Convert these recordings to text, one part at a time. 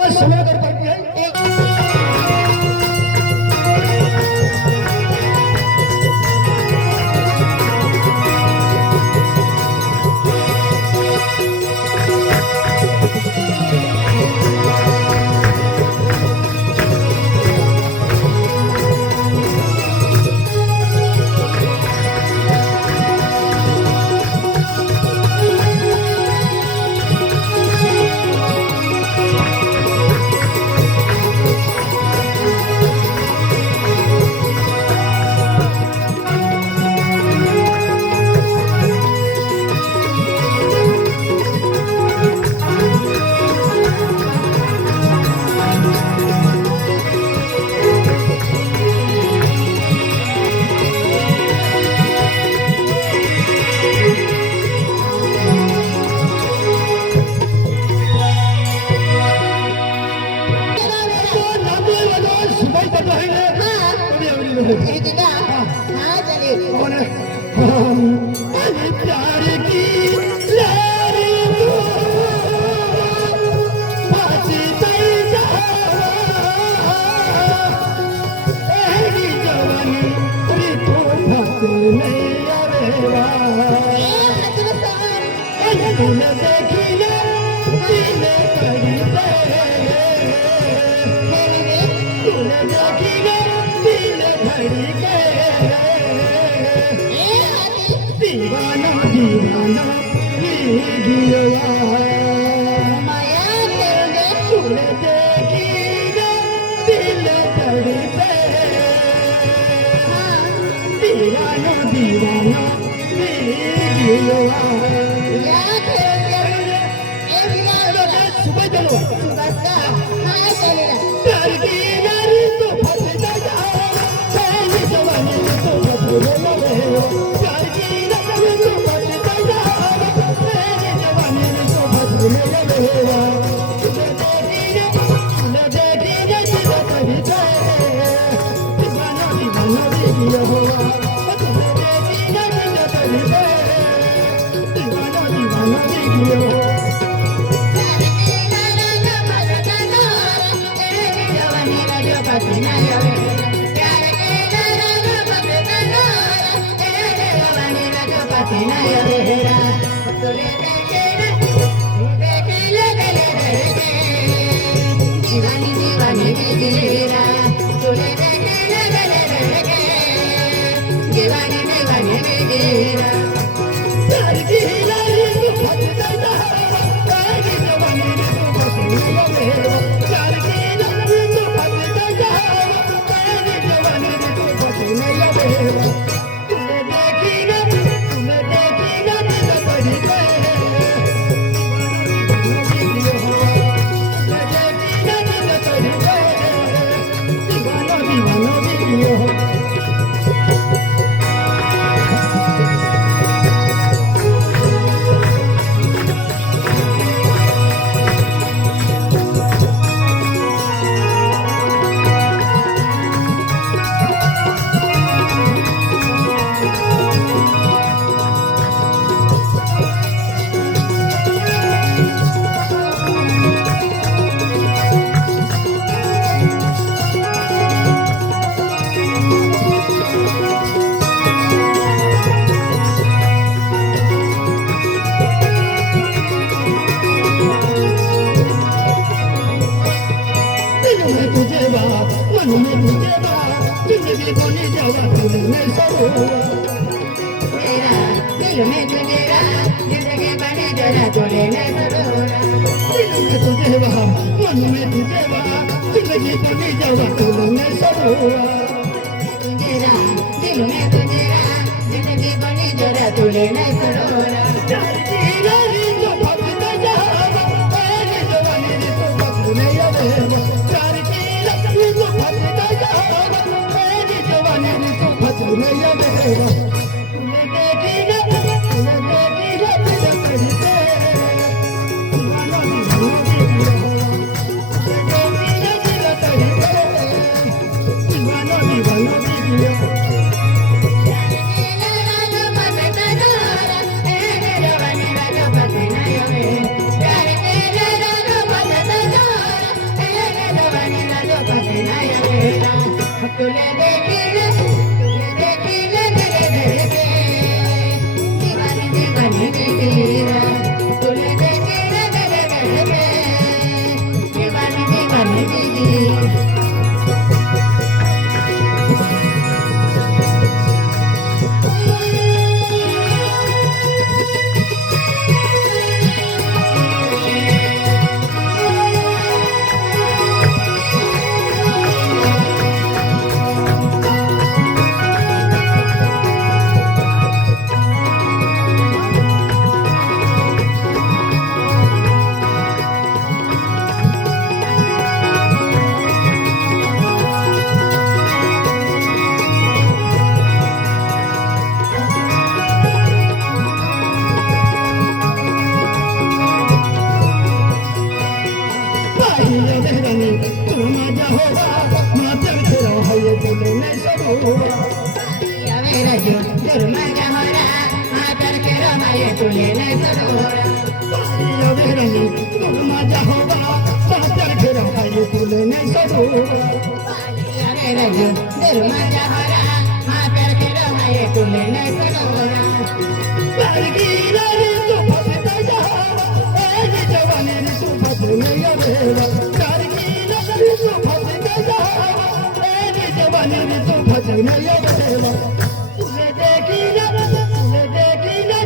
समय करता है कृतिका हाँ चलिए कौन है अरे प्यार की लहरी तू फांसी दई जा एही जवानी री तू फांसी नहीं आवेगा तूने देखी ना दिले करी तूने देखी ना दिले भरी के दीवाना दीवाना गिरवा माया तेरे तूने देखी ना दिल भरी पे दीवाना दीवाना गिरवा या तेरे सुबह चलो बस का हाँ चलेगा प्यार की नारी तो फंस जा पहली जवानी तो बदल प्यार की नारी तो फंस जा पहली जवानी तो बदल तुझे देखी रे दिल कभी जाए दीवाना दीवाना दिल हो तुझे देखी रे दिल कभी जाए दीवाना दीवाना दिल हो दीवानी दीवानी दीवानी दीवानी दीवानी प्यार की लाली तू फंस जा पहली जवानी तो बदल प्यार की लाली तू फंस जा पहली जवानी तो बदल तूने देखी ना दिल बड़ी तुझे देखी ना दिल बड़ी दीवाना दीवाना दिल हो दिल में तुझे मन में तुझे जिंदगी बोली जावा तुझे मैं सरो मेरा दिल में तुझे जिंदगी बनी जरा तोड़े में सरोरा दिल में तुझे मन में तुझे जिंदगी बोली जावा तुझे मैं सरो तुझेरा दिल में तुझेरा जिंदगी बनी जरा तोड़े में सरोरा प्यार की लाली तो फंस जा पहली जवानी तो बदल प्यार की लाली तो फंस जा पहली जवानी तो बदल तूने देखी ना दिल करी पे दीवाना दीवाना दीवाना दिल हो तुले देखील धडधडके दीवानी दीवानी दीदीरा तुले देखील धडधडके दीवानी दीवानी दीदी पाहिलं धरणी तू माझ्या होवा माझं खेळ हाय तुले नाही सोडू यावेराजू दुर्माजा होरा मातर केरो माये तुले नाही सोडोरा पाहिलं धरणी तू माझ्या होवा माझं खेळ हाय तुले नाही सोडू यावेराजू दुर्माजा होरा मातर केरो माये तुले नाही सोडोरा कारगिला रे तू फसता जा ए जवानी रे तू फसने यावेला कारगिला रे तू फसता जा ए जवानी रे तू फसने यावेला तुझे देखीला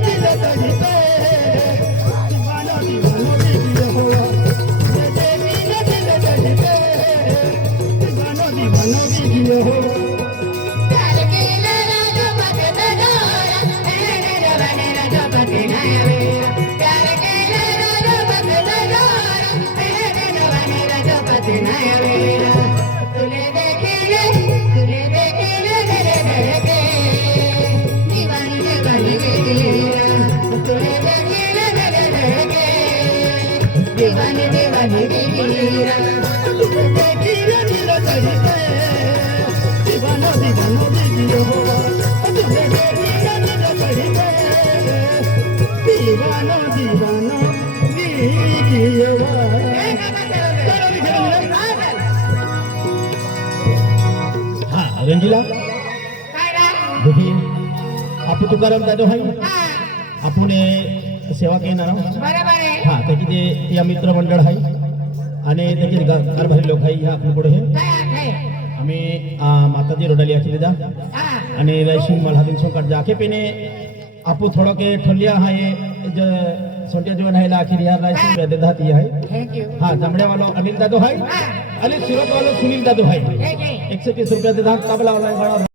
दिल तड़पे दीवाना दीवाना दीदी होवा तुझे देखीला दिल तड़पे दीवाना दीवाना दीदी होवा कारगिला राजो पते दोरा एने जवानी राजो पते नायावेरा कारगिला राजो पते दोरा एने जवानी राजो पते नायावेरा तुले देखीले धडधडके दीवानी दीवानी दीदीरा तुले देखीले धडधडके दीवानी दीवानी दीदीरा तुझे देखीला दिल तड़पे दीवाना दीवाना दीदी होवा तुझे देखीला दिल तड़पे दीवाना दीवाना दीदी होवा हा रंजीला बुधी आपण तुकाराम दादो हाय आपण सेवा केणार आहोत बरोबर आहे हा त्याची ते या मित्र मंडळ आहे आणि त्याचे कारभारी लोक आहे ह्या आपण पुढे हे काय आहे आम्ही माताजी रोडाली आखी दा आणि रायसिंग मल्हादिन संकट जाके पेने आपू थोड़ा के ठलिया है जो सोटिया जो है आखिर यार रायसिंग दे दाती है थैंक यू हाँ जमड़े वालो अनिल दादो है अनिल सूरत वालो सुनील दादो है ठीक है 130 रुपया दे दात तबला वाला बड़ा